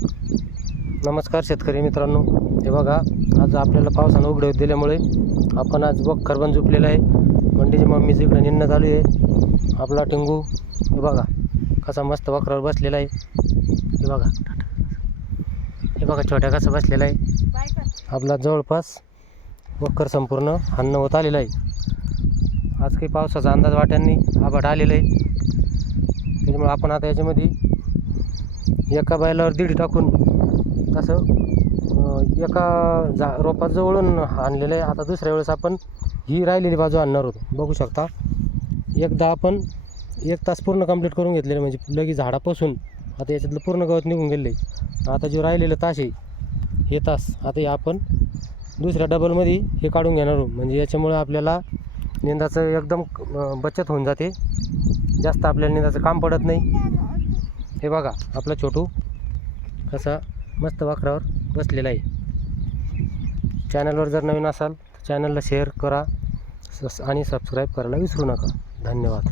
नमस्कार शेतकरी मित्रांनो. हे बघा आज आपल्याला पावसानं उघडे दिल्यामुळे आपण आज बघ खरबन झोपलेलं आहे. मंडीची मम्मीचं इकडे निन्न चालू आहे आपला टिंगू हे बघा कसा मस्त वखरावर बसलेला आहे. हे बघा. हे बघा छोट्या कसा बसलेला आहे. आपला जवळपास वखर संपूर्ण अन्न होत आलेलं आहे. आज काही पावसाचा अंदाज वाट्यांनी आबाट आलेलं आहे. त्याच्यामुळे आपण आता याच्यामध्ये एका बैलावर दीड टाकून तसं एका जा रोपाजवळून आणलेलं आहे. आता दुसऱ्या वेळेस आपण ही राहिलेली बाजू आणणार होतो. बघू शकता एकदा आपण एक तास पूर्ण कंप्लीट करून घेतलेलं म्हणजे लगेच झाडापासून आता याच्यातलं पूर्ण गवत निघून गेले आता जो राहिलेलं तास आहे हे तास आता हे आपण दुसऱ्या डबलमध्ये हे काढून घेणार आहोत. म्हणजे याच्यामुळे आपल्याला निंदाचं एकदम बचत होऊन जाते. जास्त आपल्याला निंदाचं काम पडत नाही. हे बघा आपला छोटू कसा मस्त वाकरावर बसलेला आहे. चॅनलवर जर नवीन असाल तर चॅनलला शेअर करा स आणि सबस्क्राईब करायला विसरू नका. धन्यवाद.